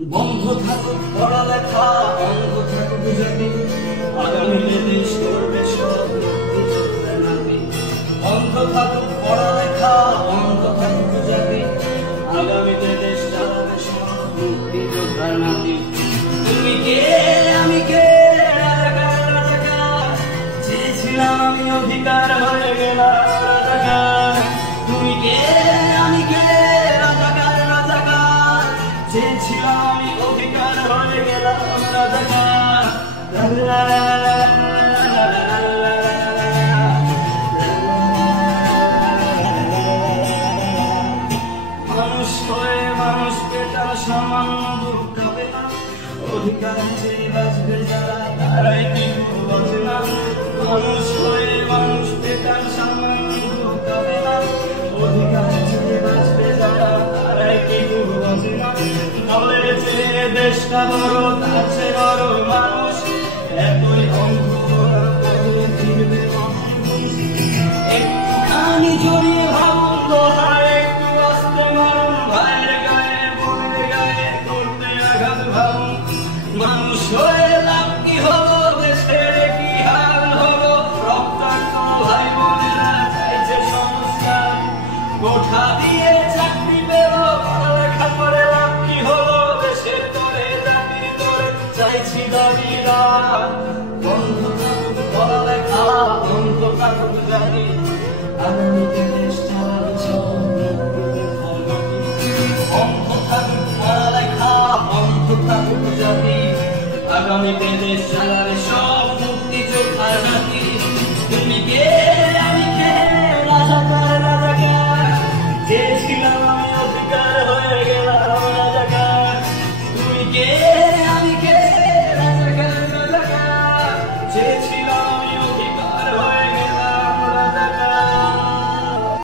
বন্ধ থাকুক পড়ালেখা, বন্ধ থাকুক জাতি, আগামীতে দেশ করবে সব নাতি। বন্ধ থাকুক পড়ালেখা, বন্ধ থাকুক জাতি, আগামীতে দেশ চালাবে সব মুক্তিযোদ্ধার নাতি। তুমি কে আমি কে, রাজাকার রাজাকার, চেয়েছিলাম আমি অধিকার হয়ে গেলাম রাজাকার। তুমি কে আমি কে, রাজাকার রাজাকার, চেয়েছিলাম আমি অধিকার হয়ে গেলাম রাজাকার। মানুষ হয়ে মানুষ পেটার সামান্য দুঃখ হবে না, অধিকার চেয়ে বাঁচবে যারা তারাই কিন্তু বাঁচে না। মানুষ হয়ে মানুষ পেটার সামান্য দুঃখ হবে না, অধিকার চেয়ে বাঁচবে যারা তারাই কিন্তু বাঁচে না। বলে যে দেশটা বড় তার চেয়ে বড় মানুষ, এতই অঙ্ক একটুখানি জড়িয়ে ভাবুন দোহায়, একটু আস্তে মারুন ভাইয়ের গায়ে বোনের গায়ে করতে আঘাত ভাবুন। মানুষ হয়ে লাভ কি হলো, দেশের কি হাল হলো, রক্তাক্ত ভাই বোনেরা চাইছে সংস্কার। কোঠা দিয়ে চাকরি পেল, পড়ালেখা করে লাভ কি হলো, দেশের করে জাতির করে চাইছি দাবিদার। বন্ধ থাকুক পড়ালেখা, বন্ধ থাকুক জাতি, আগামীতে দেশ চালাবে সব মুক্তিযোদ্ধার নাতি। বন্ধ থাকুক পড়ালেখা, বন্ধ থাকুক জাতি, আগামীতে দেশ চালাবে সব মুক্তিযোদ্ধার নাতি। তুমি কে আমি কে, রাজাকার রাজাকার, চেয়েছিলাম আমি অধিকার হয়ে গেলাম রাজাকার। তুমি কে